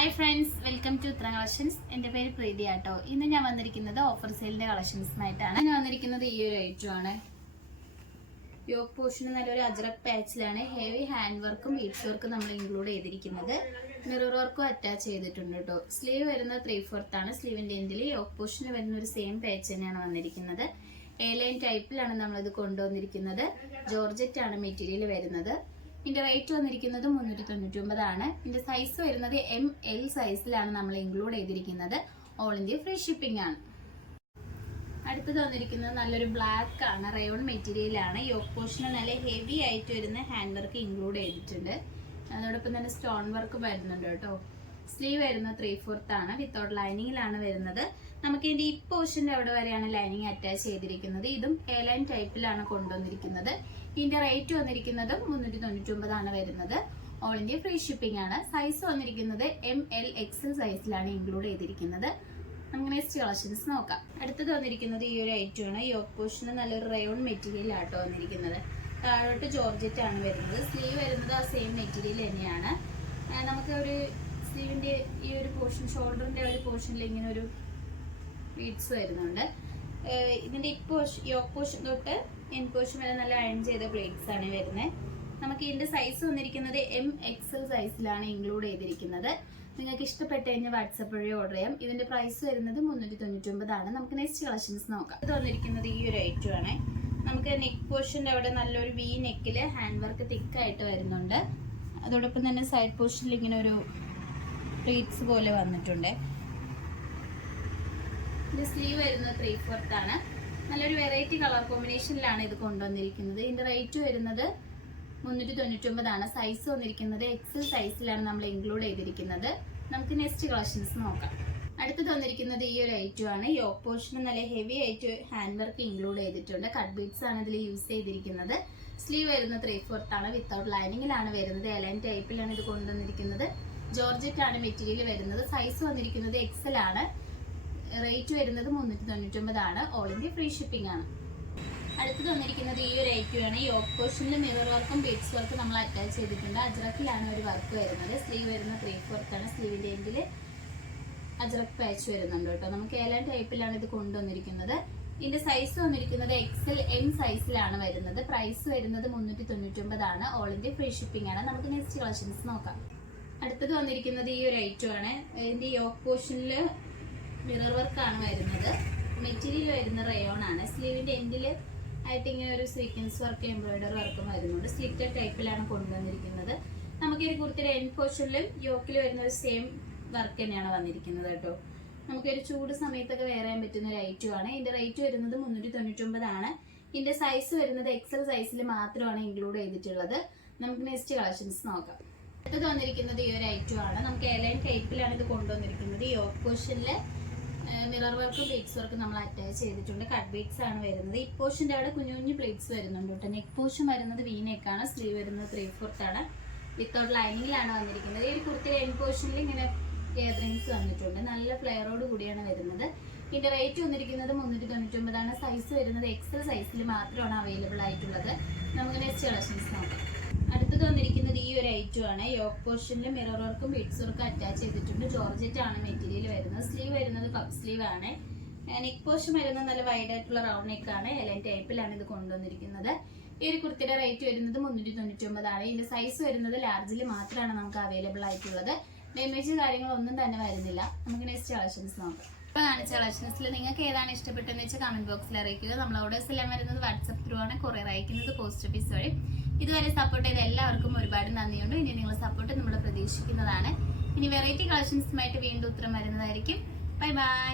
Hi friends, welcome to Uthara collections. എൻ്റെ പേര് പ്രീതി ആട്ടോ. ഇന്ന് ഞാൻ വന്നിരിക്കുന്നത് ഓഫർ സെയിലിന്റെ കളക്ഷൻസുമായിട്ടാണ്. ഞാൻ വന്നിരിക്കുന്നത് ഈ ഒരു ഐറ്റം ആണ്. യോക്ക് പോർഷന് നല്ലൊരു അജ്രക് പാച്ചിലാണ്. ഹെവി ഹാൻഡ് വർക്കും ബീഡ്സ് വർക്കും നമ്മൾ ഇൻക്ലൂഡ് ചെയ്തിരിക്കുന്നത്. മിറർ വർക്കും അറ്റാച്ച് ചെയ്തിട്ടുണ്ട് കേട്ടോ. സ്ലീവ് വരുന്നത് 3/4 ആണ്. സ്ലീവിന്റെ എൻഡിൽ യോക്ക് പോർഷന് വരുന്ന ഒരു സെയിം പാച്ച് തന്നെയാണ് വന്നിരിക്കുന്നത്. എ ലൈൻ ടൈപ്പിലാണ് നമ്മളിത് കൊണ്ടുവന്നിരിക്കുന്നത്. ജോർജറ്റ് ആണ് മെറ്റീരിയൽ വരുന്നത്. ഇതിന്റെ റേറ്റ് വന്നിരിക്കുന്നത് 399 ആണ്. ഇതിന്റെ സൈസ് വരുന്നത് ML സൈസിലാണ് നമ്മൾ ഇൻക്ലൂഡ് ചെയ്തിരിക്കുന്നത്. ഓൾ ഇന്ത്യ ഫ്രീ ഷിപ്പിംഗ് ആണ്. അടുത്തത് വന്നിരിക്കുന്നത് നല്ലൊരു ബ്ലാക്ക് ആണ്. റയോൺ മെറ്റീരിയൽ ആണ്. യോക്ക് പോർഷന് നല്ല ഹെവി ആയിട്ട് വരുന്ന ഹാൻഡ് വർക്ക് ഇൻക്ലൂഡ് ചെയ്തിട്ടുണ്ട്. അതോടൊപ്പം തന്നെ സ്റ്റോൺ വർക്ക് വരുന്നുണ്ട് കേട്ടോ. സ്ലീവ് വരുന്നത് 3/4 ആണ്. വിത്തൗട്ട് ലൈനിങ്ങിലാണ് വരുന്നത്. നമുക്ക് ഇതിന്റെ ഈ പോർഷന്റെ അവിടെ വരെയാണ് ലൈനിങ് അറ്റാച്ച് ചെയ്തിരിക്കുന്നത്. ഇതും എ ലൈൻ ടൈപ്പിലാണ് കൊണ്ടുവന്നിരിക്കുന്നത്. ഇതിന്റെ റേറ്റ് വന്നിരിക്കുന്നത് 399 ആണ് വരുന്നത്. ഓൾ ഇന്ത്യ ഫ്രീ ഷിപ്പിംഗ് ആണ്. സൈസ് വന്നിരിക്കുന്നത് ML XL സൈസിലാണ് ഇൻക്ലൂഡ് ചെയ്തിരിക്കുന്നത്. നമുക്ക് നെക്സ്റ്റ് കളക്ഷൻസ് നോക്കാം. അടുത്തത് വന്നിരിക്കുന്നത് ഈ ഒരു ഐറ്റം ആണ്. യോക്ക് പോർഷന് നല്ലൊരു റയോൺ മെറ്റീരിയൽ ആട്ടോ വന്നിരിക്കുന്നത്. താഴോട്ട് ജോർജറ്റ് ആണ് വരുന്നത്. സ്ലീവ് വരുന്നത് ആ സെയിം മെറ്റീരിയൽ തന്നെയാണ്. നമുക്ക് ഒരു സ്ലീവിന്റെ ഈ ഒരു പോർഷൻ, ഷോൾഡറിന്റെ ഒരു പോർഷനിൽ ഇങ്ങനെ ഒരു ബീഡ്സ് വരുന്നുണ്ട്. ഇതിന്റെ യോക്ക് പോർഷൻ തൊട്ട് എൻ പോർഷൻ വരെ നല്ല അയൺ ചെയ്ത പ്ലേറ്റ്സ് ആണ് വരുന്നത്. നമുക്ക് ഇതിന്റെ സൈസ് വന്നിരിക്കുന്നത് MXL സൈസിലാണ് ഇൻക്ലൂഡ് ചെയ്തിരിക്കുന്നത്. നിങ്ങൾക്ക് ഇഷ്ടപ്പെട്ട് കഴിഞ്ഞാൽ വാട്സപ്പ് വഴി ഓർഡർ ചെയ്യാം. ഇതിന്റെ പ്രൈസ് വരുന്നത് 399 ആണ്. നമുക്ക് നെക്സ്റ്റ് കളക്ഷൻസ് നോക്കാം. ഇത് വന്നിരിക്കുന്നത് ഈ ഒരു ഐറ്റം ആണ്. നമുക്ക് നെക്ക് പോർഷന്റെ അവിടെ നല്ലൊരു വി നെക്കില് ഹാൻഡ് വർക്ക് തിക്കായിട്ട് വരുന്നുണ്ട്. അതോടൊപ്പം തന്നെ സൈഡ് പോർഷനിൽ ഇങ്ങനെ ഒരു പ്ലേറ്റ്സ് പോലെ വന്നിട്ടുണ്ട്. ഇതിന്റെ സ്ലീവ് വരുന്നത് 3/4 ആണ്. നല്ലൊരു വെറൈറ്റി കളർ കോമ്പിനേഷനിലാണ് ഇത് കൊണ്ടുവന്നിരിക്കുന്നത്. ഇതിന്റെ റേറ്റ് വരുന്നത് 399 ആണ്. സൈസ് വന്നിരിക്കുന്നത് XL സൈസിലാണ് നമ്മൾ ഇൻക്ലൂഡ് ചെയ്തിരിക്കുന്നത്. നമുക്ക് നെക്സ്റ്റ് കളക്ഷൻസ് നോക്കാം. അടുത്തത് വന്നിരിക്കുന്നത് ഈ ഒരു ഐറ്റം ആണ്. യോക്ക് പോർഷന് നല്ല ഹെവി ആയിട്ട് ഹാൻഡ് വർക്ക് ഇൻക്ലൂഡ് ചെയ്തിട്ടുണ്ട്. കട്ട് ബീഡ്സ് ആണ് ഇതിൽ യൂസ് ചെയ്തിരിക്കുന്നത്. സ്ലീവ് വരുന്നത് 3/4 ആണ്. വിത്തൗട്ട് ലൈനിങ്ങിലാണ് വരുന്നത്. എ ലൈൻ ടൈപ്പിലാണ് ഇത് കൊണ്ടുവന്നിരിക്കുന്നത്. ജോർജറ്റ് ആണ് മെറ്റീരിയൽ വരുന്നത്. സൈസ് വന്നിരിക്കുന്നത് XL ആണ്. റേറ്റ് വരുന്നത് 399 ആണ്. ഓൾ ഇന്ത്യ ഫ്രീ ഷിപ്പിംഗ് ആണ്. അടുത്തത് വന്നിരിക്കുന്നത് ഈ ഒരു ഐറ്റം ആണ്. യോക്ക് പോർഷനിൽ മിറർ വർക്കും ബീഡ്സ് വർക്കും നമ്മൾ അറ്റാച്ച് ചെയ്തിട്ടുണ്ട്. അജ്രക്കിലാണ് ഒരു വർക്ക് വരുന്നത്. സ്ലീവ് വരുന്നത് 3/4 ആണ്. സ്ലീവിന്റെ എൻഡിൽ അജ്രക് പാച്ച് വരുന്നുണ്ട് കേട്ടോ. നമുക്ക് എ ലൈൻ ടൈപ്പിലാണ് ഇത് കൊണ്ടുവന്നിരിക്കുന്നത്. ഇതിന്റെ സൈസ് വന്നിരിക്കുന്നത് XL M സൈസിലാണ് വരുന്നത്. പ്രൈസ് വരുന്നത് 399 ആണ്. ഓൾ ഇന്ത്യ ഫ്രീ ഷിപ്പിംഗ് ആണ്. നമുക്ക് നെക്സ്റ്റ് കളക്ഷൻസ് നോക്കാം. അടുത്തത് വന്നിരിക്കുന്നത് ഈ ഒരു ഐറ്റം ആണ്. ഇതിന്റെ യോക്ക് പോർഷനിൽ മിറർ വർക്ക് ആണ് വരുന്നത്. മെറ്റീരിയൽ വരുന്ന റയോൺ ആണ്. സ്ലീവിന്റെ എൻഡിൽ ആയിട്ട് ഇങ്ങനെ ഒരു സീക്വൻസ് വർക്ക്, എംബ്രോയിഡറി വർക്കും വരുന്നുണ്ട്. സ്ലിറ്റഡ് ടൈപ്പിലാണ് കൊണ്ടുവന്നിരിക്കുന്നത്. നമുക്ക് ഈ കുർത്തിയുടെ എൻഡ് പോർഷനിലും യോക്കിൽ വരുന്ന ഒരു സെയിം വർക്ക് തന്നെയാണ് വന്നിരിക്കുന്നത് കേട്ടോ. നമുക്കൊരു ചൂട് സമയത്തൊക്കെ വെയർ ചെയ്യാൻ പറ്റുന്ന ഒരു ഐറ്റം ആണ്. ഇതിന്റെ റേറ്റ് വരുന്നത് 399 ആണ്. ഇതിന്റെ സൈസ് വരുന്നത് XL സൈസിൽ മാത്രമാണ് ഇൻക്ലൂഡ് ചെയ്തിട്ടുള്ളത്. നമുക്ക് നെക്സ്റ്റ് കളക്ഷൻസ് നോക്കാം. അടുത്തത് വന്നിരിക്കുന്നത് ഈ ഒരു ഐറ്റം ആണ്. നമുക്ക് എ ലൈൻ ടൈപ്പിലാണ് ഇത് കൊണ്ടുവന്നിരിക്കുന്നത്. യോക്ക് പോർഷനിൽ മിറർ വർക്കും ബീഡ്സ് വർക്കും നമ്മൾ അറ്റാച്ച് ചെയ്തിട്ടുണ്ട്. കട്ട് ബീഡ്സ് ആണ് വരുന്നത്. ഈ പോർഷന്റെ അവിടെ കുഞ്ഞു കുഞ്ഞു പ്ലേറ്റ്സ് വരുന്നുണ്ട് കേട്ടോ. നെക്ക് പോർഷൻ വരുന്നത് വി നെക്കാണ്. സ്ലീവ് വരുന്നത് 3/4 ആണ്. വിത്തൗട്ട് ലൈനിങ്ങിലാണ് വന്നിരിക്കുന്നത്. ഈ ഒരു കുർത്തിയുടെ എൻ പോർഷനിൽ ഇങ്ങനെ ഗാദറിങ്സ് വന്നിട്ടുണ്ട്. നല്ല ഫ്ലെയറോട് കൂടിയാണ് വരുന്നത്. ഇതിന്റെ റേറ്റ് വന്നിരിക്കുന്നത് 399 ആണ്. സൈസ് വരുന്നത് XL സൈസിൽ മാത്രമാണ് അവൈലബിൾ ആയിട്ടുള്ളത്. നമുക്ക് നെക്സ്റ്റ് കളക്ഷൻസ് നോക്കാം. അടുത്തത് വന്നിരിക്കുന്നത് ഈ ഒരു ഐറ്റം ആണ്. യോക്ക് പോർഷനിൽ മിറർ വർക്കും ബീഡ്സ് വർക്കും അറ്റാച്ച് ചെയ്തിട്ടുണ്ട്. ജോർജറ്റ് ആണ് മെറ്റീരിയൽ വരുന്നത്. സ്ലീവ് വരുന്നത് പഫ് സ്ലീവ് ആണ്. നെക്ക് പോർഷൻ വരുന്നത് നല്ല വൈഡ് ആയിട്ടുള്ള റൗണ്ട് നെക്ക് ആണ്. എ ലൈൻ ടൈപ്പിലാണ് ഇത് കൊണ്ടുവന്നിരിക്കുന്നത്. ഈ ഒരു കുർത്തിയുടെ റേറ്റ് വരുന്നത് 399 ആണ്. ഇതിന്റെ സൈസ് വരുന്നത് ലാർജിൽ മാത്രമാണ് നമുക്ക് അവൈലബിൾ ആയിട്ടുള്ളത്. ഡാമേജ് കാര്യങ്ങളൊന്നും തന്നെ വരുന്നില്ല. നമുക്ക് നെക്സ്റ്റ് കളക്ഷൻസ് നോക്കാം. ഇപ്പോൾ കാണിച്ച കളക്ഷൻസിൽ നിങ്ങൾക്ക് ഏതാണ് ഇഷ്ടപ്പെട്ടതെന്ന് വെച്ചാൽ കമന്റ് ബോക്സിൽ അറിയിക്കുക. നമ്മൾ ഓർഡേഴ്സ് എല്ലാം വരുന്നത് വാട്സപ്പ് ത്രൂ ആണ്. കൊറിയർ അയക്കുന്നത് പോസ്റ്റ് ഓഫീസ് വഴി. ഇതുവരെ സപ്പോർട്ട് ചെയ്ത എല്ലാവർക്കും ഒരുപാട് നന്ദിയുണ്ട്. ഇനി നിങ്ങൾ സപ്പോർട്ട് നമ്മൾ പ്രതീക്ഷിക്കുന്നതാണ്. ഇനി വെറൈറ്റി കളക്ഷൻസുമായിട്ട് വീണ്ടും ഉത്തരം വരുന്നതായിരിക്കും. Bye bye.